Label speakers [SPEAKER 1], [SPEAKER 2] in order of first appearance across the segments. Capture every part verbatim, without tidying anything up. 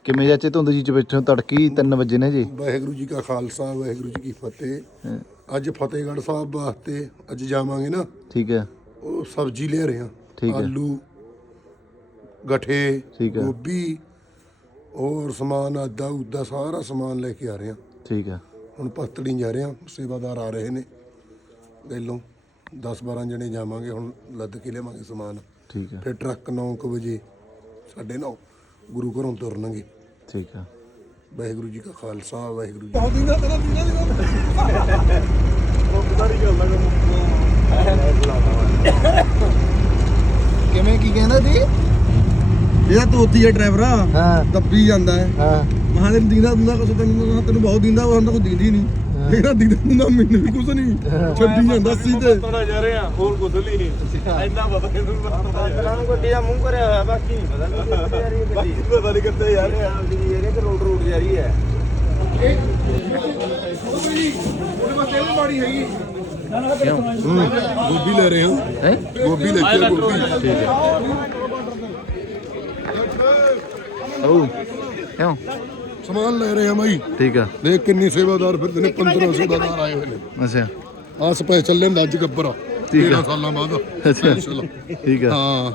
[SPEAKER 1] ਕਿਵੇਂ ਚਾਚੇ ਧੁੰਦ ਜੀ ਚ ਬੈਠੇ ਹੋ ਤੜਕੀ ਤਿੰਨ ਵਜੇ ਨੇ ਜੀ।
[SPEAKER 2] ਵਾਹਿਗੁਰੂ ਜੀ ਕਾ ਖਾਲਸਾ ਵਾਹਿਗੁਰੂ ਜੀ ਕੀ ਫਤਿਹ। ਅੱਜ ਫਤਿਹਗੜ੍ਹ ਸਾਹਿਬ ਵਾਸਤੇ ਅੱਜ ਜਾਵਾਂਗੇ ਨਾ।
[SPEAKER 1] ਠੀਕ ਹੈ।
[SPEAKER 2] ਉਹ ਸਬਜ਼ੀ ਲੈ ਰਹੇ
[SPEAKER 1] ਠੀਕ
[SPEAKER 2] ਹਾਂ,
[SPEAKER 1] ਹੈ।
[SPEAKER 2] ਆਲੂ ਗਠੇ
[SPEAKER 1] ਠੀਕ ਹੈ।
[SPEAKER 2] ਗੋਭੀ ਹੋਰ ਸਮਾਨ ਆਦਾ ਉਦਾ ਸਾਰਾ ਸਮਾਨ ਲੈ ਕੇ ਆ ਰਹੇ ਹਾਂ।
[SPEAKER 1] ਠੀਕ ਹੈ।
[SPEAKER 2] ਹੁਣ ਪਤੜੀ ਜਾ ਰਹੇ ਹਾਂ, ਸੇਵਾਦਾਰ ਆ ਰਹੇ ਨੇ ਪਹਿਲੋਂ ਦਸ ਬਾਰਾਂ ਜਣੇ ਜਾਵਾਂਗੇ। ਹੁਣ ਲੱਦ ਕੇ ਲਿਆਵਾਂਗੇ ਸਮਾਨ।
[SPEAKER 1] ਠੀਕ ਹੈ।
[SPEAKER 2] ਫਿਰ ਟਰੱਕ ਨੌ ਕੁ ਵਜੇ ਸਾਢੇ ਨੌ ਗੁਰੂ ਘਰੋਂ ਤੁਰਨਗੇ।
[SPEAKER 1] ਠੀਕ ਹੈ।
[SPEAKER 2] ਵਾਹਿਗੁਰੂ ਜੀ ਕਾ ਖਾਲਸਾ ਵਾਹਿਗੁਰੂ ਜੀ
[SPEAKER 1] ਕਿਵੇਂ ਕੀ ਕਹਿੰਦਾ ਜੀ?
[SPEAKER 3] ਇਹਦਾ ਤੋਤੀ ਹੈ ਡਰਾਈਵਰ
[SPEAKER 1] ਹਾਂ
[SPEAKER 3] ਦੱਬੀ ਜਾਂਦਾ ਹੈ।
[SPEAKER 1] ਹਾਂ
[SPEAKER 3] ਮਹਾਂ ਤੈਨੂੰ ਦਿੰਦਾ ਹੁੰਦਾ ਕੁਛ, ਤੈਨੂੰ ਤੈਨੂੰ ਬਹੁਤ ਦਿੰਦਾ, ਉਹ ਸਾਨੂੰ ਕੋਈ ਦਿੰਦੀ ਨਹੀਂ। ਇਹਦਾ ਦਿੰਦਾ ਹੁੰਦਾ ਮੈਨੂੰ ਵੀ ਕੁਛ ਨਹੀਂ, ਛੱਡੀ ਜਾਂਦਾ ਸੀ ਤੇ
[SPEAKER 4] ਪਤਾ ਜਾ ਰਹੇ ਆ, ਹੋਰ ਕੁਝ ਨਹੀਂ ਇੰਨਾ ਪਤਾ ਇਹਨੂੰ ਪਤਾ
[SPEAKER 5] ਨੂੰ ਗੱਡੀ ਦਾ ਮੂੰਹ ਕਰਿਆ ਹੋਇਆ, ਬਾਕੀ ਨਹੀਂ ਪਤਾ ਵੀ ਕਿੱਥੇ ਜਾ ਰਹੀ ਹੈ ਗੱਡੀ।
[SPEAKER 4] ਪਤਾ ਨਹੀਂ ਕਿੱਥੇ ਜਾ ਰਹੇ ਆ।
[SPEAKER 5] ਇਹਨੇ ਕਿ ਰੋਡ ਰੋਡ ਜਾ ਰਹੀ ਹੈ।
[SPEAKER 2] ਗੋਭੀ ਲੈ ਰਹੇ ਹਾਂ।
[SPEAKER 1] ਹੈ
[SPEAKER 2] ਗੋਭੀ ਲੈ ਕੇ ਗੋਭੀ
[SPEAKER 1] ਠੀਕ ਹੈ। ਓ ਕਿਉਂ?
[SPEAKER 2] ਸਮਾਨ ਲੈ ਰਹੇ ਹਾਂ ਬਾਈ।
[SPEAKER 1] ਠੀਕ ਹੈ।
[SPEAKER 2] ਦੇਖ ਕਿੰਨੀ ਸੇਵਾਦਾਰ ਫਿਰਦੇ ਨੇ, ਪੰਦਰਾਂ ਸੇਵਾਦਾਰ ਆਏ ਹੋਏ ਨੇ।
[SPEAKER 1] ਅੱਛਾ
[SPEAKER 2] ਆਸ ਪੈ ਚੱਲੇ ਨੇ ਅੱਜ ਗੱਬਰ
[SPEAKER 1] ਠੀਕ ਹੈ।
[SPEAKER 2] ਤੇਰਾਂ ਸਾਲਾਂ ਬਾਅਦ
[SPEAKER 1] ਅੱਛਾ
[SPEAKER 2] ਚਲੋ
[SPEAKER 1] ਠੀਕ ਹੈ।
[SPEAKER 2] ਹਾਂ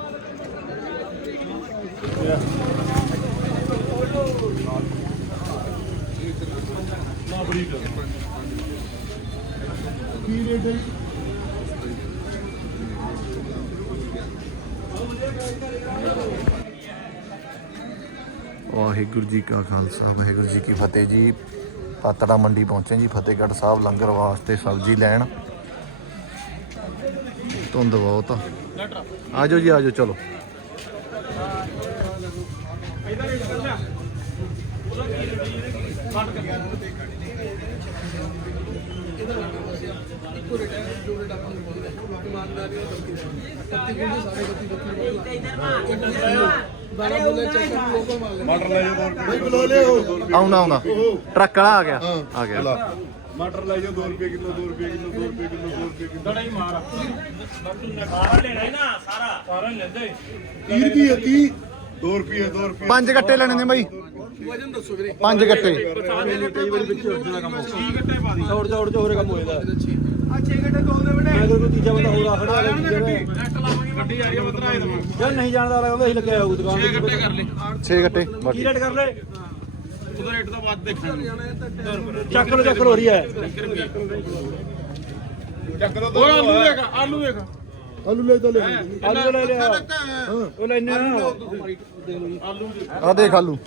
[SPEAKER 1] ਵਾਹਿਗੁਰੂ ਜੀ ਕਾ ਖਾਲਸਾ ਵਾਹਿਗੁਰੂ ਜੀ ਕੀ ਫਤਿਹ ਜੀ। ਪਾਤੜਾ ਮੰਡੀ ਪਹੁੰਚੇ ਜੀ ਫਤਿਹਗੜ੍ਹ ਸਾਹਿਬ ਲੰਗਰ ਵਾਸਤੇ ਸਬਜ਼ੀ ਲੈਣ। ਧੁੰਦ ਬਹੁਤ ਆ। ਆ ਜਾਓ ਜੀ ਆ ਜਾਓ ਚਲੋ।
[SPEAKER 4] ਮਟਰ ਲੈ ਜਾਓ
[SPEAKER 2] ਬਾਈ ਬੁਲਾ ਲਿਓ।
[SPEAKER 1] ਆਉਂਦਾ ਆਉਂਦਾ ਟਰੱਕ ਵਾਲਾ ਆ ਗਿਆ ਆ ਗਿਆ।
[SPEAKER 4] ਮਟਰ ਲੈ ਜਾਓ ਦੋ ਰੁਪਏ ਕਿਲੋ, ਦੋ ਰੁਪਏ ਕਿਲੋ, ਦੋ ਰੁਪਏ ਕਿਲੋ, ਦੋ ਰੁਪਏ ਕਿਲੋ। ਦੜਾ ਹੀ ਮਾਰ ਸਾਰਾ ਲੈਣਾ ਹੈ ਨਾ, ਸਾਰਾ ਸਾਰਾ ਲੈਂਦੇ
[SPEAKER 2] ਤੀਹ ਰੁਪਏ ਤੀਹ
[SPEAKER 4] ਦੋ ਰੁਪਏ ਦੋ ਰੁਪਏ
[SPEAKER 1] ਪੰਜ ਗੱਟੇ ਲੈਣੇ ਨੇ ਬਾਈ।
[SPEAKER 3] ਵਜਨ ਦੱਸੋ ਵੀਰੇ।
[SPEAKER 1] ਪੰਜ ਗੱਟੇ
[SPEAKER 3] ਕਈ ਵਾਰੀ ਵਿੱਚ ਉੱਠਣਾ ਕੰਮ ਔਖਾ।
[SPEAKER 4] ਕੀ ਗੱਟੇ ਪਾ ਦੀ
[SPEAKER 3] ਦੌੜ ਦੌੜ ਚ ਹੋਰੇ ਕੰਮ ਹੋ ਜਾਂਦਾ। ਆ ਛੇ ਘੰਟੇ ਤੋਲਦੇ ਬਣੇ। ਮੈਂ ਕੋਈ ਤੀਜਾ ਬੰਦਾ ਹੋਰ ਆ ਖੜਾ
[SPEAKER 4] ਗੱਡੀ ਗੱਡੀ ਆ ਰਹੀ ਹੈ ਬੰਦਰਾ ਆਏ ਦਮਾ
[SPEAKER 3] ਯਾਰ ਨਹੀਂ ਜਾਣਦਾ ਕਹਿੰਦਾ ਅਸੀਂ ਲੱਗਿਆ ਹੋਊ ਦੁਕਾਨ ਤੇ।
[SPEAKER 4] ਗੱਟੇ ਕਰ ਲੈ
[SPEAKER 1] ਛੇ ਗੱਟੇ
[SPEAKER 3] ਕੀ
[SPEAKER 1] ਬਾਕੀ
[SPEAKER 3] ਰੇਟ ਕਰ ਲੈ?
[SPEAKER 4] ਉਹਦਾ ਰੇਟ ਤਾਂ ਬਾਅਦ ਦੇਖਾਂਗੇ।
[SPEAKER 3] ਚੱਕ ਲੋ ਚੱਕ ਲੋ ਹੋ ਰਹੀ ਹੈ।
[SPEAKER 4] ਚੱਕ ਦੋ ਆਲੂ ਦੇਖ ਆਲੂ ਦੇਖ
[SPEAKER 2] ਆਲੂ ਲੈ ਤਾਂ ਲੈ
[SPEAKER 3] ਆਲੂ ਲੈ ਲਿਆ ਉਹ ਲੈਣੇ ਆ।
[SPEAKER 4] ਆਲੂ
[SPEAKER 1] ਆ ਦੇਖ ਆਲੂ।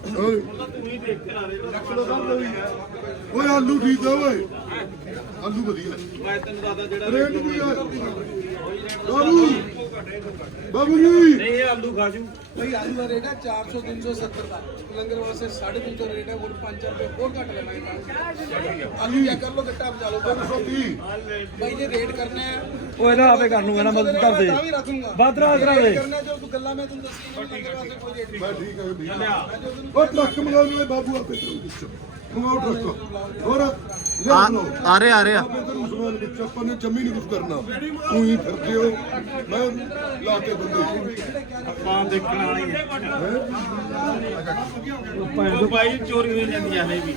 [SPEAKER 2] ਓਏ ਆਲੂ ਠੀਕ ਆ ਓਏ, ਆਲੂ ਵਧੀਆ
[SPEAKER 4] ਮੈਂ ਤੈਨੂੰ ਦੱਸਦਾ ਜਿਹੜਾ
[SPEAKER 2] ਰੇਟ ਵੀ ਆ ਬਾਬੂ ਬਾਬੂ ਜੀ।
[SPEAKER 4] ਨਹੀਂ ਇਹ ਆਲੂ ਖਾਜੂ
[SPEAKER 3] भाई आलू का रेट है चार सौ तीन सौ सत्तर का लंगर वाले से साढ़े तीन सौ रेट है वो पाँच चार रुपये और घट लेना है। आलू क्या कर लो गट्टा बजा लो
[SPEAKER 2] ਤਿੰਨ ਸੌ ਤੀਹ
[SPEAKER 3] भाई ये रेट करने हैं वो ना आपे कर लूंगा ना मदद कर दे रखूंगा बादरा बादरा दे करने जो तू गल्ला में तुम दसी लंगर वाले कोई रेट
[SPEAKER 2] ਮੈਂ ਠੀਕ ਹੈ ਠੀਕ। ਉਹ ਟਰੱਕ ਮੰਗਾਉਣ ਵਾਲੇ ਬਾਬੂ ਆਪੇ ਕਰੋ ਵਿੱਚ ਮੰਗਾਓ ਟਰੱਕ ਹੋਰ ਲੈ
[SPEAKER 1] ਆ
[SPEAKER 2] ਲਓ
[SPEAKER 1] ਆ ਰਹੇ ਆ ਰਹੇ ਆ।
[SPEAKER 2] ਆਪੇ ਤੈਨੂੰ ਸਮਾਨ ਵਿੱਚ ਆਪਾਂ ਨੇ ਜੰਮੀ ਨਹੀਂ ਕੁਝ ਕਰਨਾ, ਤੂੰ ਹੀ ਫਿਰਦੇ ਹੋ। ਮੈਂ ਲਾ ਕੇ ਬੰਦੇ
[SPEAKER 4] ਆਪਾਂ ਦੇਖਣ ਵਾਲੀ ਹੈ ਉਹ ਭਾਈ ਚੋਰੀ ਹੋ ਜਾਂਦੀ ਆ ਹਲੇ ਵੀ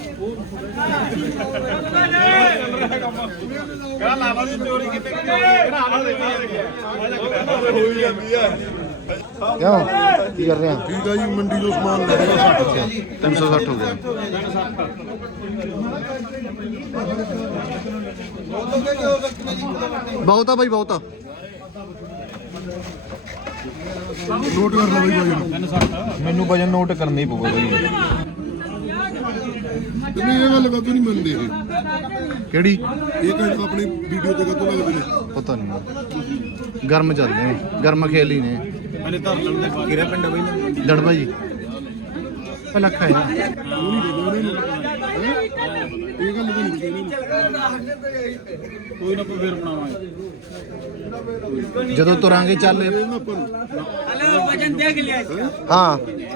[SPEAKER 4] ਕਾ ਲਾਵਾ ਦੀ ਚੋਰੀ ਕਿਤੇ ਕਿਹੜਾ ਹਾਲ ਦੇ ਹੋਈ ਜਾਂਦੀ ਆ।
[SPEAKER 1] ਕਿਉਂ ਕੀ ਕਰ ਰਹੇ ਆ?
[SPEAKER 2] ਠੀਕ ਆ ਜੀ, ਮੰਡੀ ਤੋਂ ਸਮਾਨ ਲੈ ਰਹੇ ਹਾਂ।
[SPEAKER 1] ਤਿੰਨ ਸੌ ਸੱਠ ਹੋ ਗਿਆ। ਬਹੁਤ ਆ ਬਾਈ ਬਹੁਤ ਆ।
[SPEAKER 2] ਨੋਟ ਕਰ ਲੈ ਬਾਈ ਬਾਈ
[SPEAKER 1] ਮੈਨੂੰ ਵਜਨ ਨੋਟ ਕਰਨਾ ਹੀ ਪਊਗਾ ਬਾਈ।
[SPEAKER 2] ਨਹੀਂ ਇਹ ਗੱਲ ਕਦੋਂ ਨਹੀਂ ਮੰਨਦੇ ਇਹ
[SPEAKER 1] ਕਿਹੜੀ?
[SPEAKER 2] ਇਹ ਕਹਿੰਦੇ ਆਪਣੀ ਵੀਡੀਓ ਤੇ ਕਦੋਂ ਲੱਗਦੇ ਨੇ
[SPEAKER 1] ਪਤਾ ਨਹੀਂ। ਗਰਮ ਚੱਲਦੇ ਨੇ, ਗਰਮ ਖੇਲ ਹੀ ਨੇ।
[SPEAKER 4] ਮੈਨੇ ਧਰ ਲੈਂਦੇ ਕਿਹੜਾ ਪਿੰਡ ਬਈ
[SPEAKER 1] ਲੜਵਾ ਜੀ ਪਹਿਲਾਂ ਖਾਇਆ।
[SPEAKER 2] ਉਹ ਨਹੀਂ ਦੇ ਇਹਨਾਂ ਨੂੰ ਹੈਂ? ਇਹ ਗੱਲ ਤਾਂ ਨਹੀਂ ਕਰਦੇ ਇਹਨਾਂ ਨੂੰ।
[SPEAKER 4] ਕੋਈ ਨਾ ਕੋਈ ਫੇਰ ਬਣਾਵਾਂਗੇ।
[SPEAKER 1] ਜਦੋਂ ਤੁਰਾਂਗੇ ਚੱਲ।
[SPEAKER 2] ਇਹਨਾਂ ਆਪਾਂ ਨੂੰ
[SPEAKER 1] ਹਾਂ
[SPEAKER 2] ਹਾਂ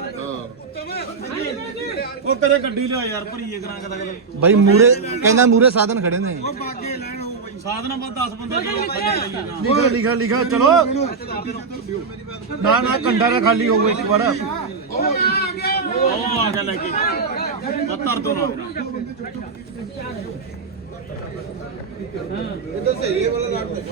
[SPEAKER 4] ਉਹ ਤੇਰੇ ਗੱਡੀ ਲਿਆ ਯਾਰ ਭਰੀਏ ਕਰਾਂਗੇ ਤਾਂ ਕਦੇ
[SPEAKER 1] ਬਾਈ ਮੂਰੇ ਕਹਿੰਦਾ ਮੂਰੇ ਸਾਧਨ ਖੜੇ ਨੇ।
[SPEAKER 4] ਬਾਗੇ ਲੈਣ ਹੋ ਬਈ ਸਾਧਨਾ ਬਸ ਦਸ ਬੰਦੇ
[SPEAKER 3] लिखा लिखा लिखा चलो ना ना कंडा ना खाली हो एक बार
[SPEAKER 4] ਉਹ ਆ ਗਿਆ ਲੈ ਕੇ ਧਰ ਦੋ ਨਾ
[SPEAKER 3] इधर से ये वाला लाट दे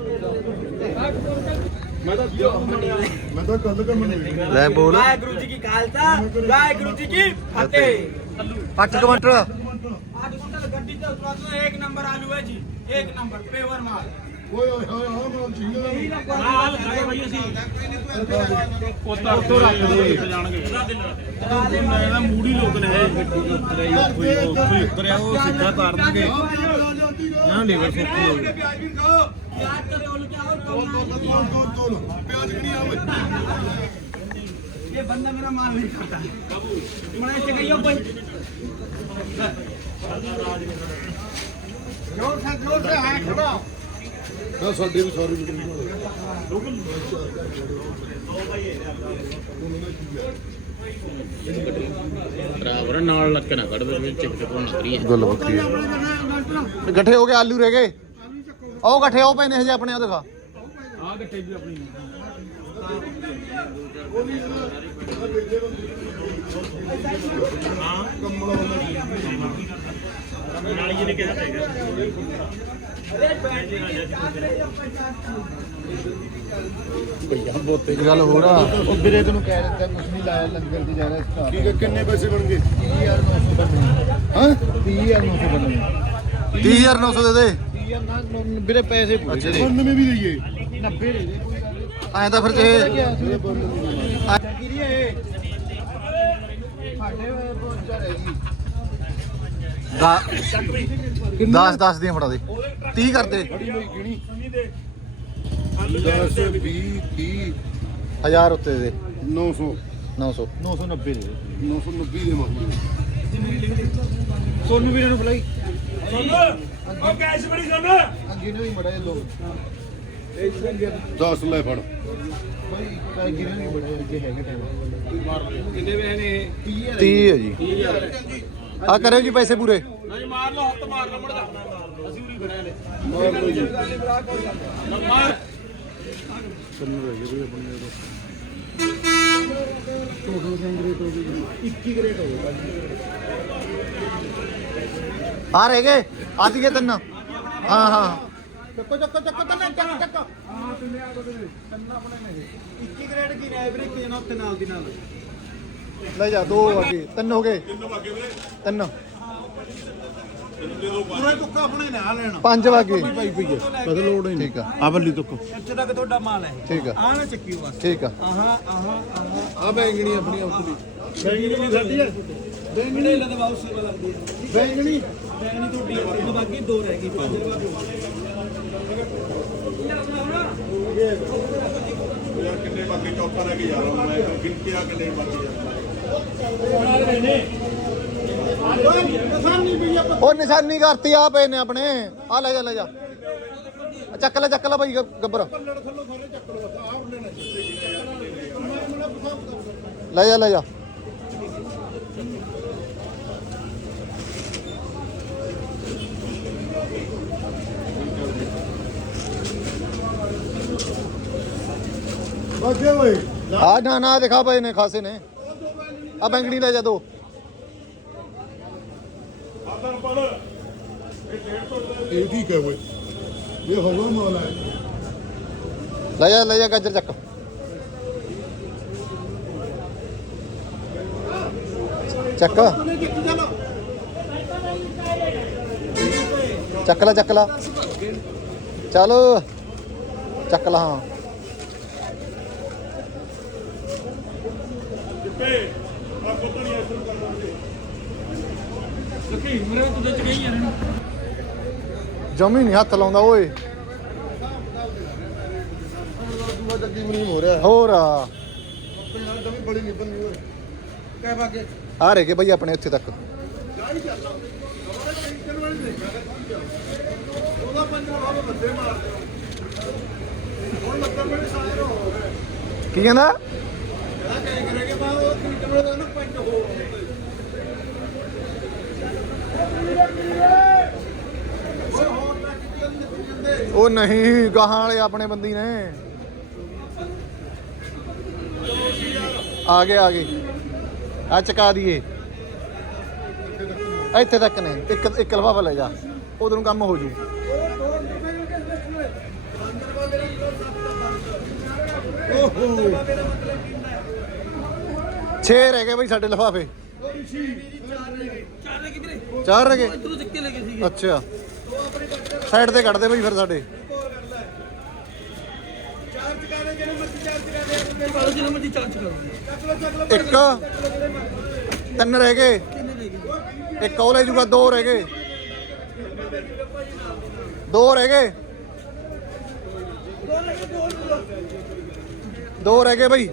[SPEAKER 4] ਮੈਂ ਤਾਂ ਮੈਂ ਤਾਂ ਕੱਲ ਕਰ ਮੰਨ
[SPEAKER 1] ਲੈ ਬੋਲ
[SPEAKER 5] ਵਾਹਿਗੁਰੂ ਜੀ ਕੀ ਖਾਲਸਾ ਵਾਹਿਗੁਰੂ ਜੀ ਕੀ ਫਤਿਹ
[SPEAKER 1] ਅੱਠ ਕੁਇੰਟਲ
[SPEAKER 5] आज कुंटल गड्डी से उतरा दो एक नंबर आलू है जी एक नंबर पेवर माल
[SPEAKER 2] ਓਏ ਓਏ ਹੋਏ ਹਾਂ ਮਾਲ ਠੀਕ ਹੈ
[SPEAKER 4] ਮਾਲ ਖਾਏ ਬਈ ਅਸੀਂ ਉੱਤਰ ਉੱਤਰ ਰੱਖ ਦੇ ਜਾਣਗੇ ਮੈਂ ਇਹਦਾ ਮੂੜੀ ਲੋਕ ਨੇ ਇਹ ਉਤਰਿਆ ਕੋਈ ਉਤਰਿਆ ਉਹ ਸਿੱਧਾ ਤਾਰ ਦੇਣਗੇ ਨਾ ਲੇਬਰ ਸੋਕੀ ਹੋ ਗਈ
[SPEAKER 3] प्याज भी खाओ
[SPEAKER 5] प्याज तो रोल के और
[SPEAKER 2] ਤੋਲ ਤੋਲ ਤੋਲ ਤੋਲ ਤੋਲ ਪਿਆਜ ਕਿਹੜੀ ਆਵੇ
[SPEAKER 5] ये बंदा मेरा माल नहीं खाता मैं ऐसे कहियो कोई
[SPEAKER 3] जोर से जोर से हाथ खड़ा
[SPEAKER 2] ਨਾ ਸਾਡੇ ਵੀ ਸਾਰੀ ਵਿਕਰੀ
[SPEAKER 4] ਡਰਾਈਵਰ ਨਾਲ ਲੱਗ ਕੇ ਨਾ ਕੱਢ ਦੇ ਵਿੱਚ ਇੱਕ ਤੋਂ ਨਕਰੀ ਹੈ
[SPEAKER 1] ਗੁੱਲ ਬੱਕਰੀ ਹੈ। ਇਕੱਠੇ ਹੋ ਗਏ ਆਲੂ ਰਹਿ ਗਏ ਉਹ ਇਕੱਠੇ ਉਹ ਪੈਨੇ ਹਜੇ ਆਪਣੇ ਉਹ ਦਿਖਾ
[SPEAKER 4] ਆਹ ਗੱਟੇ ਵੀ ਆਪਣੀ ਨਾਲੀ ਜਿਹਨੇ ਕਿਹਾ ਹੈਗਾ
[SPEAKER 1] ਇਹ ਗੱਲ ਹੋਰ ਆ
[SPEAKER 6] ਉਹ ਵੀਰੇ ਤੈਨੂੰ ਕਹਿ ਦਿੱਤਾ ਕੁਛ ਨਹੀਂ ਲਾਇਆ ਲੰਗਰ ਦੀ ਜ਼ਿਆਦਾ ਸਟਾਰ
[SPEAKER 2] ਠੀਕ ਹੈ ਕਿੰਨੇ ਪੈਸੇ ਬਣ ਗਏ
[SPEAKER 6] ਤੀਹ ਹਜ਼ਾਰ ਨੌ ਸੌ ਬਣਨੇ
[SPEAKER 2] ਹਾਂ
[SPEAKER 6] ਤੀਹ ਹਜ਼ਾਰ ਨੌ ਸੌ ਬਣਨੇ
[SPEAKER 1] ਤੀਹ ਹਜ਼ਾਰ ਨੌ ਸੌ ਦੇ ਦੇ
[SPEAKER 6] ਤੀਹ ਹਜ਼ਾਰ ਨਾ ਨੌ- ਵੀਰੇ ਪੈਸੇ ਪੂਰੇ ਦੇ ਦੇ
[SPEAKER 2] ਬੰਨਵੇਂ ਵੀ ਦਈਏ
[SPEAKER 6] ਨੱਬੇ ਦੇ ਦੇ ਕੋਈ ਗੱਲ ਨਹੀਂ
[SPEAKER 1] ਐਂ ਤਾਂ ਫਿਰ ਜੇ
[SPEAKER 6] ਕਿਹਦੀ ਹੈ ਇਹ ਸਾਡੇ ਪਹੁੰਚਾ ਰਹੇਗੀ
[SPEAKER 1] ਦਸ ਦਸ ਦੀਆਂ ਫੜਾ ਦੇ ਤੀਹ ਕਰਦੇ
[SPEAKER 2] ਬੜੀ ਹੋਈ ਗਿਣੀ ਦਸ ਵੀਹ ਤੀਹ
[SPEAKER 1] ਹਜ਼ਾਰ ਉੱਤੇ ਦੇ
[SPEAKER 2] ਨੌ ਸੌ
[SPEAKER 1] ਨੌ ਸੌ
[SPEAKER 6] ਨੌ ਸੌ ਨੱਬੇ ਦੇ ਦੇ
[SPEAKER 2] ਨੌ ਸੌ ਨੱਬੇ ਦੇ ਮਾਹੌਲ
[SPEAKER 6] ਸੋਨੂੰ ਵੀਰੇ ਨੂੰ ਬੁਲਾਈ
[SPEAKER 4] ਉਹ ਕੈਸ਼ ਬੜੀ ਸੁਣ
[SPEAKER 6] ਅੱਗੇ ਨੂੰ ਵੀ ਮੜਾ ਲੋਕ
[SPEAKER 2] ਦਸ ਲੈ ਫੜ
[SPEAKER 6] ਕੋਈ ਕਾਇ ਗਿਰੇ ਨਹੀਂ ਬੜੇ ਅੱਗੇ ਹੈਗੇ ਟਾਈਮ
[SPEAKER 3] कितने में है
[SPEAKER 6] ਤੀਹ ਹਜ਼ਾਰ
[SPEAKER 1] ਤੀਹ ਹੈ ਜੀ ਆ ਕਰਿਓ ਜੀ ਪੈਸੇ ਪੂਰੇ
[SPEAKER 4] ਨਹੀਂ ਮਾਰ ਲਓ ਹੱਥ ਮਾਰ ਲਓ ਮੜਦਾ ਅਸੀਂ ਉਰੀ ਖੜੇ ਨੇ
[SPEAKER 2] ਮਾਰ ਲਓ ਜੀ
[SPEAKER 4] ਮਾਰ
[SPEAKER 6] ਇੱਕੀ ਗ੍ਰੇਟ ਹੋ ਗਿਆ
[SPEAKER 1] ਆ ਰਹਿ ਗਏ ਆ ਦੀਏ ਤਿੰਨ ਹਾਂ ਹਾਂ
[SPEAKER 6] ਚੱਕੋ ਚੱਕੋ ਚੱਕੋ ਤੰਨਾ ਚੱਕ ਚੱਕ
[SPEAKER 5] ਇੱਕੀ ਗ੍ਰੇਡ ਕੀ ਐਵਰੇਜ ਕੇ ਨਾ ਉੱਤੇ ਨਾਲ ਦੀ ਨਾਲ
[SPEAKER 1] ਲੈ ਜਾ ਦੋ ਆ ਗਏ ਤਿੰਨ ਹੋ ਗਏ ਤਿੰਨ
[SPEAKER 6] ਪੂਰਾ ਤੁੱਕਾ ਆਪਣੇ ਨਾਲ ਲੈਣਾ
[SPEAKER 1] ਪੰਜ ਵਾਗੇ
[SPEAKER 6] ਭਾਈ ਪਈ ਹੈ ਬਸ ਲੋੜ ਹੀ ਨਹੀਂ
[SPEAKER 1] ਠੀਕ ਆ
[SPEAKER 6] ਆ ਬੱਲੀ ਤੁੱਕ
[SPEAKER 5] ਇੱਥੇ ਤੱਕ ਤੁਹਾਡਾ ਮਾਲ ਹੈ
[SPEAKER 1] ਠੀਕ ਆ
[SPEAKER 5] ਆਹ ਨਾ ਚੱਕਿਓ ਬਸ
[SPEAKER 1] ਠੀਕ ਆ
[SPEAKER 5] ਆਹਾ ਆਹਾ ਆਹਾ
[SPEAKER 2] ਆ ਬੈਂਗਣੀ ਆਪਣੀ ਉੱਤਰੀ
[SPEAKER 6] ਬੈਂਗਣੀ ਨਹੀਂ ਖਾਦੀ ਹੈ
[SPEAKER 5] ਬੈਂਗਣੀ ਲਾ ਦਵਾਓ ਸੇਵਾ ਲੱਗਦੀ ਹੈ
[SPEAKER 6] ਬੈਂਗਣੀ
[SPEAKER 5] ਬੈਂਗਣੀ ਤੁਹਾਡੀ ਆਪਣੀ ਤੋਂ ਬਾਕੀ ਦੋ ਰਹਿ ਗਈ ਪੰਜ
[SPEAKER 4] ਯਾਰ ਕਿੰਨੇ ਬਾਕੀ ਚੌਥਾ ਰਹਿ ਕੇ ਜਾ ਰਹਾ ਮੈਂ ਗਿਣਤੀ ਆ ਕਿੰਨੇ ਬਾਕੀ
[SPEAKER 1] ਉਹ ਨਿਸ਼ਾਨੀ ਕਰਤੀ ਆ ਪਏ ਨੇ ਆਪਣੇ ਆ ਲੈ ਜਾ ਲੈ ਜਾ ਆ ਚੱਕ ਲੈ ਚੱਕ ਲੈ ਭਾਈ ਗ- ਗੱਬਰ ਲੈ ਜਾ ਲੈ ਜਾ
[SPEAKER 2] ਬਾਜੇ ਓਏ
[SPEAKER 1] ਆ ਨਾ ਨਾ ਦਿਖਾ ਪਏ ਨੇ ਖਾਸੇ ਨੇ ਆ ਬੈਂਗਣੀ ਲੈ ਜਾ ਦੋ
[SPEAKER 2] ਇਹ ਕੀ ਕਹੇ ਓਏ ਇਹ ਹਵਾ ਮਾਲ ਹੈ
[SPEAKER 1] ਲੈ ਜਾ ਲੈ ਜਾ ਗਾਜਰ ਚੱਕ ਚੱਕ ਚੱਕ ਲੈ ਚੱਕ ਲੈ ਚੱਲ ਚੱਕ ਲਾ ਹਾਂ ਜਮੀ ਨਹੀਂ ਹੱਥ ਲਾਉਂਦਾ ਓਏ
[SPEAKER 2] ਦੂਆ ਜੱਗੀ ਮਨੀਮ ਹੋ ਰਿਹਾ
[SPEAKER 1] ਹੋਰ ਆ
[SPEAKER 2] ਆਪਣੇ ਨਾਲ ਜਮੀ ਬੜੀ ਨਹੀਂ ਬੰਨੀ ਓਏ
[SPEAKER 3] क्या बाकी
[SPEAKER 1] ਆ ਰਹੇ ਕੇ ਬਈ ਆਪਣੇ ਇੱਥੇ ਤੱਕ
[SPEAKER 2] ਉਹਦਾ ਪੰਜਾਬ ਬੰਦੇ ਮਾਰਦੇ ਹੁਣ ਲੱਤਾਂ ਮੇਰੇ ਸਾਰੇ ਹੋ ਗਏ
[SPEAKER 1] ਕੀ ਕਹਿੰਦਾ
[SPEAKER 2] ਆ ਕਹਿ ਕਰੇਗੇ ਬਾਅਦ ਉਹ ਕ੍ਰਿਕਟ ਵਾਲੇ ਨੂੰ ਪੰਜ ਹੋ
[SPEAKER 1] ਉਹ ਨਹੀਂ ਗਾਹਾਂ ਵਾਲੇ ਆਪਣੇ ਬੰਦੀ ਨੇ ਆ ਗਏ ਆ ਗਏ ਆ ਚਕਾ ਦਈਏ ਇੱਥੇ ਤੱਕ ਨੇ ਇੱਕ ਇੱਕ ਲਫਾਫਾ ਲੈ ਜਾ ਉਧਰ ਨੂੰ ਕੰਮ ਹੋ ਜੂ ਛੇ ਰਹਿ ਗਏ ਬਈ ਸਾਡੇ ਲਫਾਫੇ ਚਾਰ ਰਹਿ ਗਏ ਅੱਛਾ ਸਾਈਡ ਤੇ ਕੱਢ ਦੇ ਬਈ ਫਿਰ ਸਾਡੇ ਇੱਕ ਤਿੰਨ ਰਹਿ ਗਏ ਇੱਕ ਉਹ ਲੈ ਜੂਗਾ ਦੋ ਰਹਿ ਗਏ ਦੋ ਰਹਿ ਗਏ ਦੋ ਰਹਿ ਗਏ ਬਈ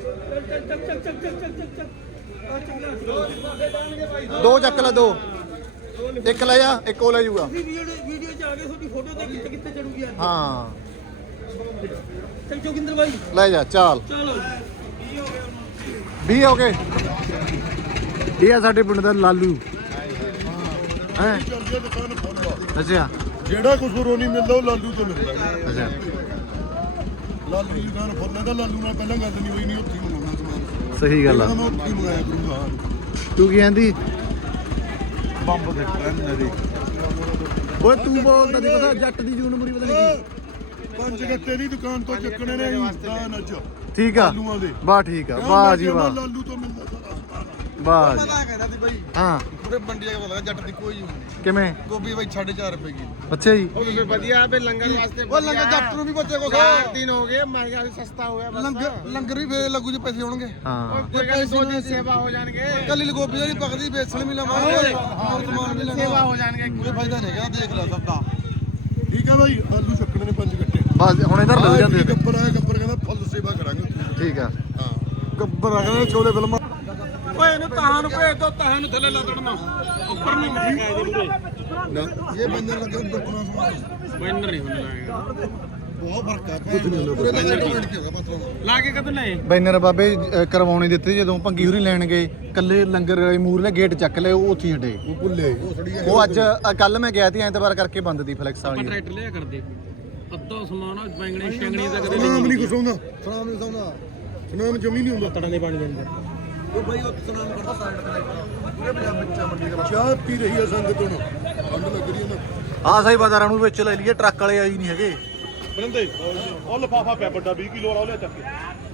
[SPEAKER 1] ਦੋ ਚੱਕ ਲੈ ਦੋ ਇੱਕ ਲੈ ਜਾ ਇੱਕ ਉਹ ਲੈ ਜੂਗਾ
[SPEAKER 5] ਵੀਡੀਓ ਚ ਆ ਗਏ ਤੁਹਾਡੀ ਫੋਟੋ ਤੇ ਕਿੱਥੇ ਕਿੱਥੇ ਚੜੂਗੀ ਅੱਜ
[SPEAKER 1] ਹਾਂ
[SPEAKER 5] ਚੱਲ ਜੋਗਿੰਦਰ ਬਾਈ
[SPEAKER 1] ਲੈ ਜਾ ਚਾਲ
[SPEAKER 5] ਚਲੋ
[SPEAKER 1] ਵੀਹ ਹੋ ਗਏ ਇਹ ਆ ਸਾਡੇ ਪਿੰਡ ਦਾ ਲਾਲੂ ਹੈ ਅੱਛਾ
[SPEAKER 2] ਜਿਹੜਾ ਕੁਝ ਹੋਰ ਨਹੀਂ ਮਿਲਦਾ ਉਹ ਲਾਲੂ ਤੋਂ ਮਿਲਦਾ
[SPEAKER 1] ਅੱਛਾ
[SPEAKER 2] ਲਾਲੂ ਦੀ ਦੁਕਾਨ ਫੁੱਲਾਂ ਦਾ ਲਾਲੂ ਨਾਲ ਪਹਿਲਾਂ ਗੱਲ ਨਹੀਂ ਹੋਈ ਨਹੀਂ ਉੱਥੇ ਹੀ ਮੰਗਾਉਣਾ ਸਮਾਨ
[SPEAKER 1] ਸਹੀ ਗੱਲ ਆ
[SPEAKER 2] ਮੈਂ ਉੱਥੇ ਹੀ ਮੰਗਾਇਆ ਕਰੂੰਗਾ
[SPEAKER 1] ਤੂੰ ਕੀ ਕਹਿੰਦੀ
[SPEAKER 2] ਬੰਬ ਦੇ ਟ੍ਰੈਂਡ ਦੇ
[SPEAKER 1] ਓਏ ਤੂੰ ਬੋਲਦਾ ਨਹੀਂ ਪਤਾ ਜੱਟ ਦੀ ਜੂਨ ਮੁਰੀ ਪਤਾ ਨਹੀਂ
[SPEAKER 2] ਪੰਜ ਗੱਟੇ ਦੀ ਦੁਕਾਨ ਤੋਂ ਚੱਕਣੇ ਨੇ ਦਾਨ ਅੱਜ
[SPEAKER 1] ਠੀਕ ਆ
[SPEAKER 2] ਲਾਲੂਆਂ ਦੇ
[SPEAKER 1] ਵਾਹ ਠੀਕ ਆ ਵਾਹ ਜੀ ਵਾਹ
[SPEAKER 2] ਲਾਲੂ ਤੋਂ ਮਿਲਦਾ ਸਾਰਾ ਸਮਾਨ
[SPEAKER 1] ਵਾਹ ਜੀ
[SPEAKER 6] ਪਤਾ ਕਹਿੰਦਾ ਸੀ ਬਾਈ
[SPEAKER 1] ਹਾਂ
[SPEAKER 6] ਪੂਰੇ ਮੰਡੀ ਦਾ ਪਤਾ ਜੱਟ ਦੀ ਕੋਈ ਨਹੀਂ
[SPEAKER 1] ਕਿਵੇਂ
[SPEAKER 6] ਗੋਭੀ ਬਾਈ ਚਾਰ ਪੰਜ ਰੁਪਏ ਕੀ
[SPEAKER 1] ਅੱਛਾ ਜੀ
[SPEAKER 6] ਉਹ ਵੀ ਵਧੀਆ ਆਪੇ ਲੰਗਰ ਵਾਸਤੇ ਉਹ ਲੰਗਰ ਜੱਟ ਨੂੰ ਵੀ ਬੱਚੇ ਕੋ ਚਾਰ ਦਿਨ ਹੋ ਗਏ ਮਹਿੰਗਾ ਵੀ ਸਸਤਾ ਹੋਇਆ ਬਸ ਲੰਗਰ ਲੰਗਰ ਵੀ ਫੇਰ ਲੱਗੂ ਜੇ ਪੈਸੇ ਹੋਣਗੇ
[SPEAKER 1] ਹਾਂ
[SPEAKER 6] ਕੋਈ ਗੱਲ ਦੋ ਦਿਨ ਸੇਵਾ ਹੋ ਜਾਣਗੇ ਕੱਲੀ ਗੋਭੀ ਦੀ ਪਕਦੀ ਵੇਚਣ ਵੀ ਲਵਾਂਗੇ ਹੋਰ ਸਮਾਨ ਵੀ ਸੇਵਾ ਹੋ ਜਾਣਗੇ ਕੋਈ ਫਾਇਦਾ ਨਹੀਂ ਹੈਗਾ ਦੇਖ ਲੈ ਸਭ ਦਾ
[SPEAKER 2] ਠੀਕ ਆ ਬਾਈ ਆਲੂ ਚੱਕਣੇ ਨੇ ਪੰਜ ਗੱਟੇ
[SPEAKER 1] ਬਸ ਹੁਣ ਇਧਰ ਲੱਗ ਜਾਂਦੇ ਨੇ
[SPEAKER 2] ਗੱਬਰ ਆ ਗੱਬਰ ਕਹਿੰਦਾ ਫੁੱਲ ਸੇਵਾ ਕਰਾਂਗੇ
[SPEAKER 1] ਠੀਕ ਆ
[SPEAKER 2] ਹਾਂ ਗੱਬਰ ਆ ਕਹਿੰਦਾ ਛੋਲੇ ਫਿਲਮਾਂ
[SPEAKER 4] ਓਏ ਇਹਨੂੰ ਤਾਹਾਂ ਨੂੰ ਭੇਜ ਦੋ ਤਾਹਾਂ ਨੂੰ ਥੱਲੇ ਲਾ ਦੇਣਾ ਉੱਪਰ ਨੂੰ ਮਠਾਇਆ ਦੇ ਮੂਰੇ
[SPEAKER 2] ਇਹ ਬੰਦੇ ਲੱਗੇ ਦੁੱਪਣਾ ਸਮਾਨ
[SPEAKER 4] ਬੈਨਰ ਨਹੀਂ ਬੰਨ ਲਾਏਗਾ
[SPEAKER 2] ਬਹੁਤ ਫਰਕ ਆ ਕੁਝ ਨਹੀਂ ਹੁੰਦਾ ਪੂਰੇ ਦਾ ਸੈਟਲਮੈਂਟ ਕੀ ਹੋਗਾ ਪਤਲਾ
[SPEAKER 4] ਲਾ ਕੇ ਕਦੋਂ ਲਏ
[SPEAKER 1] ਬੈਨਰ ਬਾਬੇ ਅ, ਕਰਵਾਉਣੇ ਦਿੱਤੇ ਜਦੋਂ ਭੰਗੀ ਹੁਰੀ ਲੈਣ ਗਏ ਕੱਲੇ ਲੰਗਰ ਵਾਲੇ ਮੂਰਲੇ ਗੇਟ ਚੱਕ ਲਏ ਉਹ ਉੱਥੇ ਹੀ ਹਟੇ
[SPEAKER 2] ਉਹ ਭੁੱਲੇ ਉਹ ਥੋੜੀ
[SPEAKER 1] ਉਹ ਅੱਜ ਕੱਲ ਮੈਂ ਗਿਆ ਸੀ ਐਤਵਾਰ ਕਰਕੇ ਬੰਦ ਦੀ ਫਲੈਕਸ ਵਾਲੀ
[SPEAKER 4] ਟਰੈਕਟਰ ਲਿਆ ਕਰਦੇ ਅੱਧਾ ਸਮਾਨ ਬੈਂਗਣੇ ਸ਼ੈਂਗਣੇ ਦਾ ਕਦੇ
[SPEAKER 2] ਸਨਾਮ ਨਹੀਂ ਕੁਛ ਹੁੰਦਾ ਸਨਾਮ ਨਹੀਂ ਸੌਂਦਾ ਸਨਾਮ ਜਮੀ ਨਹੀਂ ਹੁੰਦਾ
[SPEAKER 4] ਤੜਾਂ ਦੇ ਪਾਣੀ ਦੇ ਅੰਦਰ
[SPEAKER 6] ਉਹ ਬਾਈ ਉਹ ਸਨਾਮ ਕਰਦਾ ਸਾਈਡ ਤੇ ਪੂਰੇ ਪੰਜਾਬ ਬੱਚਾ ਮੰਡੀ ਦਾ
[SPEAKER 2] ਚਾਹ ਪੀ ਰਹੀ ਹੈ ਸੰਗਤ ਹੁਣ ਠੰਡ ਲੱਗ ਰਹੀ ਹੈ ਨਾ
[SPEAKER 1] ਆ ਸਹੀ ਬਾਜ਼ਾਰਾਂ ਨੂੰ ਵਿੱਚ ਲੈ ਲਈਏ ਟਰੱਕ ਵਾਲੇ ਆਈ ਨਹੀਂ ਹੈਗੇ
[SPEAKER 4] ਬੰਦੇ ਉਹ ਲਫਾਫਾ ਪਿਆ ਵੱਡਾ ਵੀਹ ਕਿਲੋ ਵਾਲਾ ਉਹ ਲਿਆ ਚੱਕ ਕੇ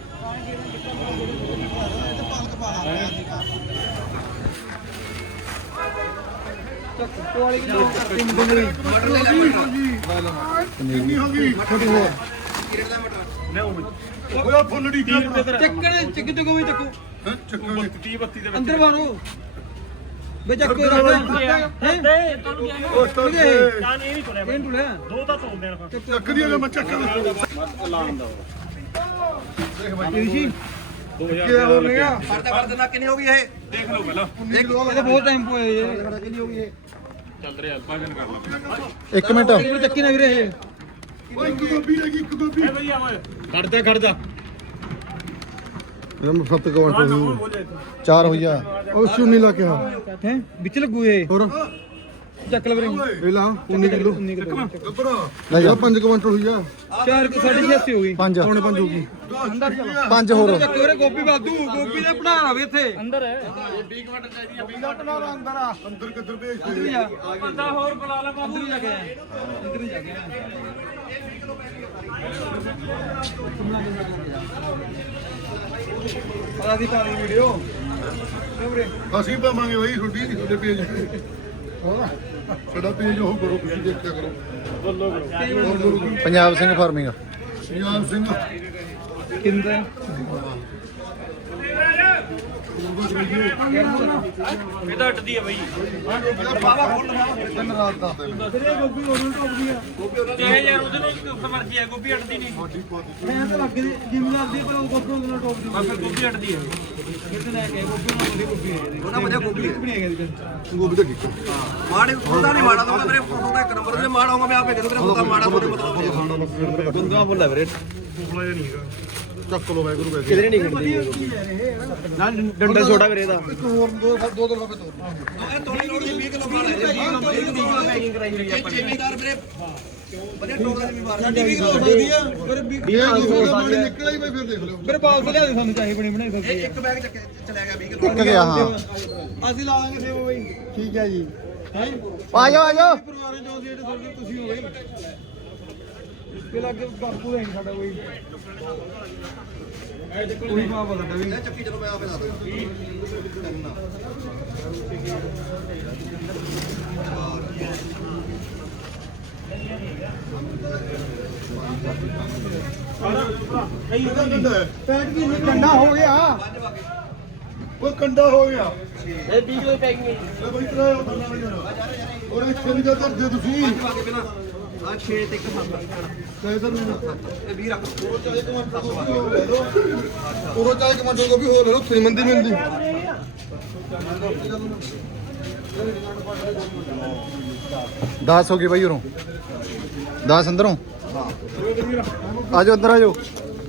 [SPEAKER 2] ਕਿੰਨੀ ਹੋ ਗਈ ਛੋਟੀ ਹੋ ਉਹ ਫੁੱਲੜੀ ਕੀ
[SPEAKER 5] ਚੱਕਣੇ ਚੱਕ ਚੱਕੋ ਵੀ ਚੱਕੋ
[SPEAKER 2] ਚੱਕਾਂਗੇ
[SPEAKER 4] ਤੀਹ ਬੱਤੀ ਦੇ
[SPEAKER 5] ਅੰਦਰ ਮਾਰੋ ਬੇ ਚੱਕੋ ਰੱਖ ਹੈ
[SPEAKER 2] ਉਹ ਤਾਂ
[SPEAKER 4] ਕਾਨ ਇਹ ਨਹੀਂ ਤੁਰਿਆ
[SPEAKER 5] ਇਹ ਟੁਲਿਆ
[SPEAKER 4] ਦੋ ਤਾਂ ਤੋੜ ਦੇਣਾ
[SPEAKER 2] ਚੱਕ ਦੀ ਮੈਂ ਚੱਕ
[SPEAKER 4] ਲਾਉਣ ਦਾ
[SPEAKER 5] ਜੀ
[SPEAKER 2] ਕੀ ਹੋ ਗਿਆ
[SPEAKER 6] ਫਰਦਾ ਫਰਦਾ ਨਾ ਕਿੰਨੀ ਹੋ ਗਈ ਇਹ
[SPEAKER 4] ਦੇਖ ਲਓ ਪਹਿਲਾਂ
[SPEAKER 5] ਇਹਦਾ ਬਹੁਤ ਟਾਈਮ ਹੋਇਆ ਇਹ ਕਿੰਨੀ ਹੋ ਗਈ ਇਹ
[SPEAKER 4] ਚੱਲ ਰਿਹਾ ਪਾਗਨ ਕਰ ਲਾ
[SPEAKER 1] ਇੱਕ ਮਿੰਟ
[SPEAKER 5] ਇਹ ਚੱਕੀ ਨਾ ਵੀਰੇ ਇਹ
[SPEAKER 2] ਓਏ ਇੱਕ ਗੋਭੀ ਲੱਗੀ ਇੱਕ ਗੋਭੀ
[SPEAKER 4] ਇਹ ਵਧੀਆ ਓਏ ਖੜ ਜਾ ਖੜ ਜਾ
[SPEAKER 2] ਮੈਂ ਸੱਤ ਕੁਆਂਟਲ
[SPEAKER 4] ਬੋਲੇ
[SPEAKER 1] ਚਾਰ ਹੋਈ ਆ
[SPEAKER 2] ਉਹ ਸੁਣੀ ਲਾ ਕੇ
[SPEAKER 5] ਹੈ ਵਿੱਚ ਲੱਗੂ ਇਹ
[SPEAKER 2] ਹੋਰ
[SPEAKER 5] ਚੱਕ ਲੈ ਵੀਰੇ
[SPEAKER 2] ਇਹ ਲਾ ਉਨੀ ਕਿਲੋ ਗੱਬਰਾ
[SPEAKER 1] ਲੈ ਜਾ
[SPEAKER 2] ਪੰਜ ਕੁਆਂਟਲ ਹੋਈ ਆ
[SPEAKER 5] ਚਾਰ ਸਾਢੇ ਛੇ ਅੱਸੀ ਹੋ ਗਈ
[SPEAKER 1] ਪੰਜ
[SPEAKER 2] ਪੌਣੇ ਪੰਜ ਹੋ ਗਈ
[SPEAKER 1] ਪੰਜ ਹੋਰ
[SPEAKER 5] ਚੱਕ ਵੀਰੇ ਗੋਪੀ ਬਾਦੂ ਗੋਪੀ ਦੇ ਬਣਾ ਆਵੇ ਇੱਥੇ ਅੰਦਰ ਹੈ
[SPEAKER 2] ਅੰਦਰ ਕਿੱਧਰ ਭੇਜਦੇ
[SPEAKER 4] ਬੰਦਾ ਹੋਰ ਬੁਲਾ ਲੈ ਬਾਬੂ
[SPEAKER 5] ਅੰਦਰ ਹੀ ਜਾ ਕੇ ਆਇਆ ਅੰਦਰ ਹੀ ਜਾ ਕੇ ਆਇਆ ਆ ਦੀ ਪਾਣੀ ਵੀਡੀਓ
[SPEAKER 2] ਅਸੀਂ ਪਾਵਾਂਗੇ ਬਈ ਛੁੱਟੀ ਤੁਹਾਡੇ ਪੇਜ ਸਾਡਾ ਪੇਜ ਉਹ ਕਰੋ ਤੁਸੀਂ ਦੇਖਿਆ ਕਰੋ
[SPEAKER 4] ਬੋਲੋ ਕਰੋ
[SPEAKER 1] ਪੰਜਾਬ ਸਿੰਘ ਫਾਰਮਿੰਗ
[SPEAKER 2] ਪੰਜਾਬ ਸਿੰਘ
[SPEAKER 5] ਕਿੰਦਾ
[SPEAKER 4] ਇਹ ਤਾਂ ਅੱਟਦੀ ਆ ਬਈ
[SPEAKER 2] ਦਿਨ ਰਾਤ ਦਾ
[SPEAKER 5] ਵੀਰੇ ਗੋਪੀ ਉਹਨੂੰ ਟੋਕਦੀ ਆ
[SPEAKER 4] ਚਾਹੇ ਯਾਰ ਉਹਦੇ ਨਾਲ ਇੱਕ ਮਰਜ਼ੀ ਆ ਗੋਭੀ ਅੱਟਦੀ ਨਹੀਂ
[SPEAKER 5] ਮੈਂ ਤਾਂ ਲੱਗ ਜਿਮ ਲੱਗਦੀ ਪਰ ਉਹ ਗੋਪੀ ਉਹਨੂੰ ਟੋਕਦੀ
[SPEAKER 4] ਬਸ ਫਿਰ ਗੋਭੀ ਅੱਟਦੀ ਆ
[SPEAKER 5] ਕਿਤੇ ਲੈ ਕੇ ਗੋਪੀ ਨੂੰ ਵੱਡੀ ਗੋਪੀ ਹੈ
[SPEAKER 6] ਉਹਨਾਂ ਵਧੀਆ ਗੋਭੀ
[SPEAKER 5] ਨਹੀਂ ਹੈਗਾ ਇਹਦੇ
[SPEAKER 2] ਗੋਭੀ ਦਾ ਕਿੱਕਾ
[SPEAKER 6] ਮਾੜੇ ਹੁੰਦਾ ਨਹੀਂ ਮਾੜਾ ਦਊਗਾ ਮੇਰੇ ਹੁੰਦਾ ਇੱਕ ਨੰਬਰ ਤੇ ਮਾੜਾ ਹੋਊਗਾ ਮੈਂ ਆਪੇ ਕਹਿੰਦਾ ਹੁੰਦਾ ਮਾੜਾ ਕੋਈ ਮਤਲਬ ਗੰਗਾ ਬੋਲਦਾ ਵੀਰੇ
[SPEAKER 4] ਫੋਫਲਾ ਜਿਹਾ ਨਹੀਂ ਹੈਗਾ
[SPEAKER 2] ਚੱਕ ਲੋ ਵਾਹਿਗੁਰੂ ਵੈਸੇ
[SPEAKER 6] ਕਿਧਰੇ ਨਹੀਂ ਖੜਦੀ
[SPEAKER 5] ਨਾ ਡੰਡਾ ਛੋਟਾ ਵੀਰੇ ਦਾ
[SPEAKER 2] ਇੱਕ ਹੋਰ ਦੋ ਦੋ ਦੋ ਲਫੇ ਤੋੜ
[SPEAKER 6] ਇਹ ਤੋੜੀ ਲੋੜ ਦੀ ਵੀਹ ਕਿਲੋ ਮਾਲ ਹੈ ਵੀਹ ਕਿਲੋ ਪੈਕਿੰਗ ਕਰਾਈ ਹੋਈ ਹੈ ਜ਼ਿਮੀਦਾਰ ਵੀਰੇ ਵਧੀਆ ਟੋਕਰਾ ਵੀ ਮਾਰ ਜਾਂਦੀ ਵੀਹ ਕਿਲੋ
[SPEAKER 5] ਸਕਦੀ ਆ ਮੇਰੇ ਵੀ
[SPEAKER 2] ਇਹ ਕੀ ਹੋ ਗਿਆ ਮਾੜੀ ਨਿਕਲਿਆ ਹੀ ਬਈ ਫਿਰ ਦੇਖ ਲਿਓ
[SPEAKER 5] ਮੇਰੇ ਪਾਸ ਲਿਆ ਦੇ ਸਾਨੂੰ ਚਾਹੀ ਬਣੀ ਬਣਾਈ ਸਕਦੀ
[SPEAKER 6] ਇਹ ਇੱਕ ਬੈਗ ਚੱਕ ਚਲਿਆ ਗਿਆ ਵੀਹ ਕਿਲੋ
[SPEAKER 1] ਇੱਕ ਗਿਆ ਹਾਂ
[SPEAKER 5] ਅਸੀਂ ਲਾਵਾਂਗੇ ਸੇਵਾ ਬਈ
[SPEAKER 2] ਠੀਕ ਹੈ ਜੀ
[SPEAKER 1] ਆ ਜਾਓ ਆ ਜਾਓ
[SPEAKER 6] ਪਰਿਵਾਰਾਂ ਚੋਂ ਜਿਹੜੇ ਤੁਹਾਡੇ ਤੁਸੀਂ ਹੋ ਗਏ ਤੇ ਲੱਗੇ ਬਾਪੂ ਦਾ ਨਹੀਂ ਸਾਡਾ ਕੋਈ ਕੋਈ ਬਾਪ ਸਾਡਾ ਵੀ ਚੱਕੀ ਚਲੋ ਮੈਂ ਆਪੇ ਦੱਸ ਕੰਡਾ ਹੋ ਗਿਆ ਉਹ ਕੰਡਾ ਹੋ ਗਿਆ
[SPEAKER 5] ਇਹ ਵੀਹ ਕਿਲੋ ਪੈਕਿੰਗ ਹੈ
[SPEAKER 6] ਬਈ ਤਰਾ ਉਹ ਇੱਥੇ ਨਹੀਂ ਕਰਦੇ ਤੁਸੀਂ
[SPEAKER 5] ਆ ਛੇ ਤੇ ਇੱਕ ਸੱਤ
[SPEAKER 6] ਤੇ ਇਧਰ ਨੂੰ
[SPEAKER 5] ਇਹ ਵੀਹ ਰੱਖ
[SPEAKER 6] ਉਹ ਚਾਹੇ ਕਮਾਂਡਰ ਕੋ ਵੀ ਹੋਰ ਲੈ ਲਓ ਉਹ ਚਾਹੇ ਕਮਾਂਡਰ ਕੋ ਵੀ ਹੋਰ ਲੈ ਲਓ ਉੱਥੇ ਮੰਦੀ ਮਿਲਦੀ
[SPEAKER 1] ਦਸ ਹੋ ਗਏ ਬਾਈ ਉਰੋਂ ਦਸ ਅੰਦਰੋਂ ਆ ਜਾਓ ਅੰਦਰ ਆ ਜਾਓ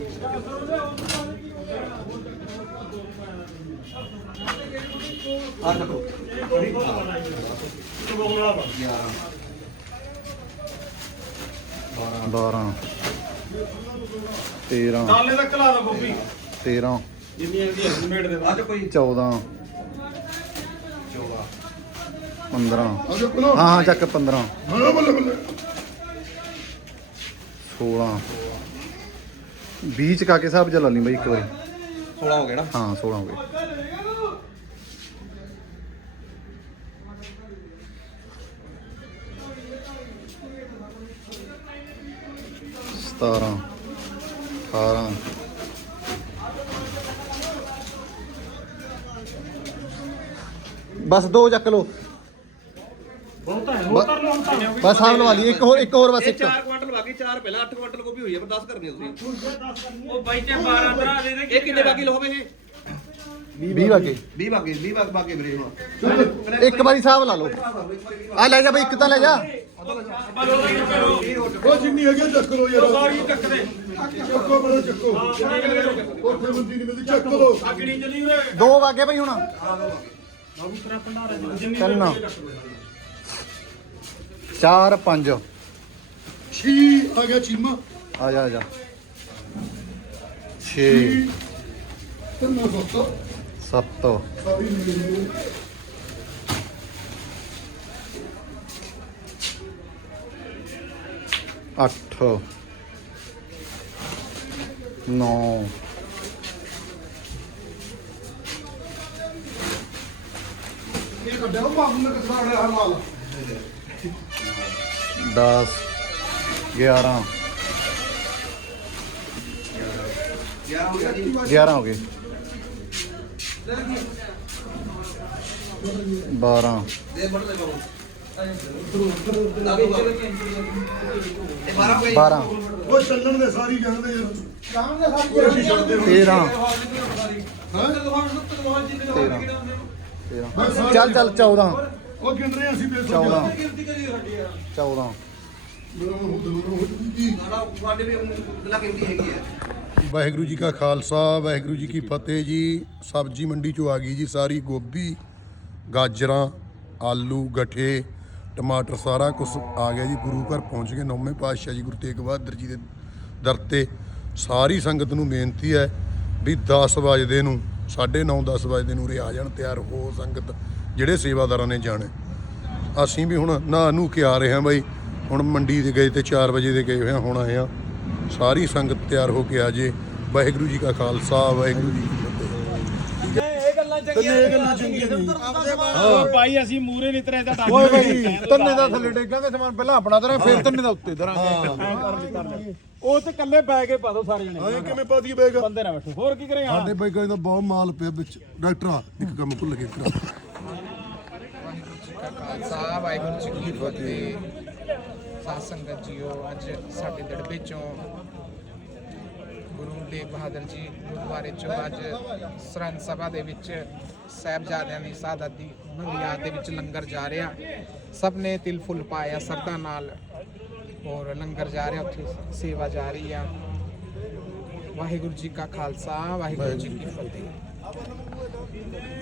[SPEAKER 1] ਬਾਰਾਂ ਤੇਰਾਂ
[SPEAKER 4] ਨਾਲੇ ਤੱਕ ਲਾ ਦੋ ਗੋਪੀ
[SPEAKER 1] ਤੇਰਾਂ
[SPEAKER 4] ਜਿੰਨੀ ਆਂਦੀ ਐਸਟੀਮੇਟ ਦੇ ਅੱਜ ਕੋਈ
[SPEAKER 1] ਚੌਦਾਂ ਪੰਦਰਾਂ
[SPEAKER 6] ਆ ਜਾ ਕੋਲ
[SPEAKER 1] ਹਾਂ ਹਾਂ ਚੱਕ ਪੰਦਰਾਂ
[SPEAKER 6] ਹਾਂ ਬੱਲੇ ਬੱਲੇ
[SPEAKER 1] ਸੋਲਾਂ ਵੀਹ ਚਕਾ ਕੇ ਹਿਸਾਬ ਚਲਾ ਲਈ ਬਾਈ ਇੱਕ ਵਾਰੀ
[SPEAKER 5] ਸੋਲਾਂ ਹੋ ਗਿਆ ਨਾ
[SPEAKER 1] ਹਾਂ ਸੋਲਾਂ ਹੋ ਗਏ ਸਤਾਰਾਂ ਅਠਾਰਾਂ ਬਸ ਦੋ ਚੱਕ ਲੋ
[SPEAKER 4] ਬਹੁਤਾ ਹੈ ਹੋਰ ਕਰ ਲਓ ਹੁਣ ਤਾਂ
[SPEAKER 1] ਬਸ ਆਹ ਲਵਾ ਲਈ ਇੱਕ ਹੋਰ ਇੱਕ ਹੋਰ ਬਸ ਇੱਕ
[SPEAKER 5] ਚਾਰ ਕੁਆਂਟਲ ਬਾਕੀ ਚਾਰ ਪਹਿਲਾਂ ਅੱਠ ਕੁਆਂਟਲ ਗੋਭੀ ਹੋਈ ਹੈ ਪਰ ਦਸ ਕਰਨੀ ਤੁਸੀਂ
[SPEAKER 4] ਉਹ ਬਾਈ ਤੇ ਬਾਰਾਂ ਭਰਾ ਦੇ ਦੇ
[SPEAKER 5] ਇਹ ਕਿੰਨੇ ਬਾਕੀ ਲਓਗੇ ਇਹ
[SPEAKER 1] ਵੀਹ ਵਾਗੇ
[SPEAKER 5] ਵੀਹ ਬਾਕੀ ਵੀਹ ਬਾਕੀ ਬਾਕੀ ਵੀਰੇ ਹੁਣ
[SPEAKER 1] ਇੱਕ ਵਾਰੀ ਹਿਸਾਬ ਲਾ ਲਓ ਆ ਲੈ ਜਾ ਬਈ ਇੱਕ ਤਾਂ ਲੈ ਜਾ
[SPEAKER 6] ਉਹ ਜਿੰਨੀ ਹੈਗੀ ਆ ਚੱਕ ਲਓ ਯਾਰ ਸਾਰੀ ਚੱਕ ਦੇ ਚੱਕੋ ਬੜਾ ਚੱਕੋ ਉੱਥੇ ਬੰਦੀ ਨਹੀਂ ਮਿਲਦੀ ਚੱਕ ਲਓ
[SPEAKER 4] ਅਗਣੀ ਚਲੀ ਉਰੇ
[SPEAKER 1] ਦੋ ਵਾਗੇ ਬਈ ਹੁਣ
[SPEAKER 4] ਬਾਬੂ ਤੇਰਾ ਭੰਡਾਰਾ ਜਿੰਨੀ
[SPEAKER 1] ਤਿੰਨ ਚਾਰ ਪੰਜ
[SPEAKER 6] ਛੀ ਆ ਗਿਆ ਚੀਮਾ
[SPEAKER 1] ਆ ਜਾ ਆ ਜਾ ਛੇ
[SPEAKER 6] ਤਿੰਨ ਸੱਤ
[SPEAKER 1] ਸੱਤ
[SPEAKER 6] ਸਾਰੀ ਮਿਲਦੀ
[SPEAKER 1] ਅੱਠ ਨੌ
[SPEAKER 6] ਇਹ ਕੱਢਿਆ ਉਹ ਬਾਬੂ ਨੇ ਕਿਸਾ ਅੜਿਆ ਹੈ ਮਾਲ
[SPEAKER 1] ਦਸ ਗਿਆਰਾਂ ਗਿਆਰਾਂ ਹੋ ਗਏ ਬਾਰਾਂ ਬਾਰਾਂ
[SPEAKER 6] ਉਹ ਚੱਲਣ ਦੇ ਸਾਰੀ ਜਾਂਦੇ ਯਾਰ ਜਾਣ ਦੇ ਸਾਰੀ ਕੋਸ਼ਿਸ਼ ਕਰਦੇ ਹੋ
[SPEAKER 1] ਤੇਰਾਂ
[SPEAKER 6] ਹਾਂ
[SPEAKER 1] ਤੇਰਾਂ ਤੇਰਾਂ ਚੱਲ ਚੱਲ ਚੌਦਾਂ
[SPEAKER 6] ਉਹ ਗਿਣ ਰਹੇ ਅਸੀਂ ਬੇਸੋ
[SPEAKER 1] ਚੌਦਾਂ ਚੌਦਾਂ
[SPEAKER 5] ਸਾਡੇ ਵੀ ਗੱਲਾਂ ਕਿੰਨੀ ਹੈਗੀ ਹੈ
[SPEAKER 2] ਵਾਹਿਗੁਰੂ ਜੀ ਕਾ ਖਾਲਸਾ ਵਾਹਿਗੁਰੂ ਜੀ ਕੀ ਫਤਿਹ ਜੀ। ਸਬਜ਼ੀ ਮੰਡੀ ਚੋਂ ਆ ਗਈ ਜੀ ਸਾਰੀ ਗੋਭੀ ਗਾਜਰਾਂ ਆਲੂ ਗੱਠੇ ਟਮਾਟਰ ਸਾਰਾ ਕੁਝ ਆ ਗਿਆ ਜੀ। ਗੁਰੂ ਘਰ ਪਹੁੰਚ ਗਏ ਨੌਵੇਂ ਪਾਤਸ਼ਾਹ ਜੀ ਗੁਰੂ ਤੇਗ ਬਹਾਦਰ ਜੀ ਦੇ ਦਰ ਤੇ। ਸਾਰੀ ਸੰਗਤ ਨੂੰ ਬੇਨਤੀ ਹੈ ਵੀ ਦਸ ਵਜੇ ਨੂੰ ਸਾਢੇ ਨੌ ਦਸ ਵਜੇ ਨੂੰ ਉਰੇ ਆ ਜਾਣ, ਤਿਆਰ ਹੋ ਸੰਗਤ ਜਿਹੜੇ ਸੇਵਾਦਾਰਾਂ ਨੇ ਜਾਣਾ। ਅਸੀਂ ਵੀ ਹੁਣ ਨਹਾ ਨੂੰ ਕੇ ਆ ਰਹੇ ਹਾਂ ਬਾਈ, ਹੁਣ ਮੰਡੀ ਦੇ ਗਏ ਤੇ ਚਾਰ ਵਜੇ ਦੇ ਗਏ ਹੋਏ ਹਾਂ, ਹੁਣ ਆਏ ਹਾਂ। ਸਾਰੀ ਸੰਗਤ ਤਿਆਰ ਹੋ ਕੇ ਆ ਜੇ। ਵਾਹਿਗੁਰੂ ਜੀ ਕਾ ਖਾਲਸਾ ਵਾਹਿਗੁਰੂ ਜੀ ਕੀ ਫਤਿਹ।
[SPEAKER 6] ਇਹ ਗੱਲਾਂ ਚੰਗੀਆਂ ਨਹੀਂ
[SPEAKER 4] ਉਹ ਬਾਈ ਅਸੀਂ ਮੂਰੇ ਨਹੀਂ ਤਰੇ ਦਾ ਡਾਕ
[SPEAKER 6] ਓਏ ਬਾਈ ਤੰਨੇ ਦਾ ਥੱਲੇ ਡੇਗਾਂਗੇ ਸਮਾਨ ਪਹਿਲਾਂ ਆਪਣਾ ਤਰਾਂ ਫਿਰ ਤੰਨੇ ਦਾ ਉੱਤੇ ਧਰਾਂਗੇ।
[SPEAKER 4] ਉਹ ਤੇ ਕੱਲੇ ਬੈ ਕੇ ਪਾ ਦੋ ਸਾਰੇ ਜਣੇ
[SPEAKER 6] ਐਂ ਕਿਵੇਂ ਪਾ ਦਈਏ ਬੈਗ
[SPEAKER 4] ਬੰਦੇ ਨਾ ਬੈਠੋ ਹੋਰ ਕੀ ਕਰੇਗਾ
[SPEAKER 6] ਸਾਡੇ ਬਾਈ ਕਹਿੰਦਾ ਬਹੁਤ ਮਾਲ ਪਿਆ ਵਿੱਚ। ਡਾਕਟਰ ਇੱਕ ਕੰਮ ਭੁੱਲ ਗਏ ਤੇਰਾ
[SPEAKER 7] ਖਾਲਸਾ ਵਾਹਿਗੁਰੂ ਜੀ ਕੀ ਫਤਿਹ। ਸਾਧ ਸੰਗਤ ਜੀਓ, ਅੱਜ ਸਾਡੇ ਦੜਬੇ ਚੋਂ ਗੁਰੂ ਤੇਗ ਬਹਾਦਰ ਜੀ ਗੁਰਦੁਆਰੇ ਚੋਂ ਅੱਜ ਸਰਹੰਦ ਸਭਾ ਦੇ ਵਿੱਚ ਸਾਹਿਬਜ਼ਾਦਿਆਂ ਦੀ ਸ਼ਹਾਦਤ ਦੀ ਉਹਨਾਂ ਦੀ ਯਾਦ ਦੇ ਵਿੱਚ ਲੰਗਰ ਜਾ ਰਿਹਾ। ਸਭ ਨੇ ਤਿਲ ਫੁੱਲ ਪਾਇਆ ਸਰਦਾ ਨਾਲ, ਔਰ ਲੰਗਰ ਜਾ ਰਿਹਾ, ਉੱਥੇ ਸੇਵਾ ਜਾ ਰਹੀ ਆ। ਵਾਹਿਗੁਰੂ ਜੀ ਕਾ ਖਾਲਸਾ ਵਾਹਿਗੁਰੂ ਜੀ ਕੀ ਫਤਿਹ।